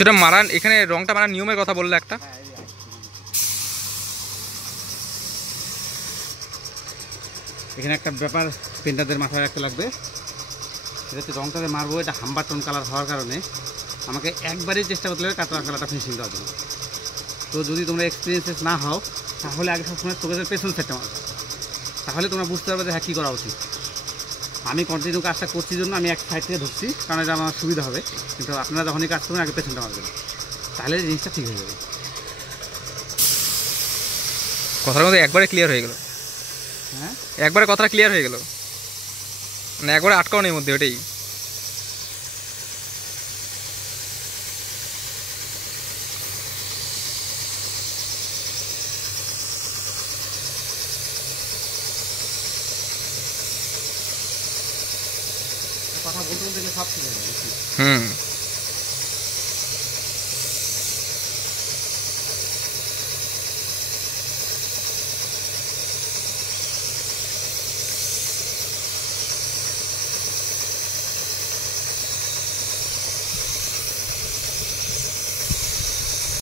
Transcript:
সেটা মারান এখানে রংটা মারার নিয়মের কথা বললে একটা। এখানে একটা ব্যাপার পেন্টারদের মাথায় রাখতে লাগবে, সেটা হচ্ছে রংটাতে মারবো, এটা হাম্বার টোন কালার হওয়ার কারণে আমাকে একবারই চেষ্টা করতে হবে কাতলা কালারটা ফিনিশিং দেওয়ার জন্য। তো যদি তোমরা এক্সপিরিয়েন্সেস না হও তাহলে আগে সবসময় চোখের পেছন সেটটা মারবে, তাহলে তোমরা বুঝতে পারবে যে হ্যাঁ কী করা উচিত। আমি কন্টিনিউ কাজটা করছি জন্য আমি এক সাইড থেকে ধরছি, কারণ এটা আমার সুবিধা হবে, কিন্তু আপনারা যখনই কাজ করবেন আগে পেছনটা মারবেন, তাহলে জিনিসটা ঠিক হয়ে যাবে। কথার মধ্যে একবারে ক্লিয়ার হয়ে গেল। হ্যাঁ, একবারে কথাটা ক্লিয়ার হয়ে গেল, মানে একবারে আটকাও নেই মধ্যে, ওটাই। কথা বলতে বলতে সব ঠিক হয়ে যাবে। হুম।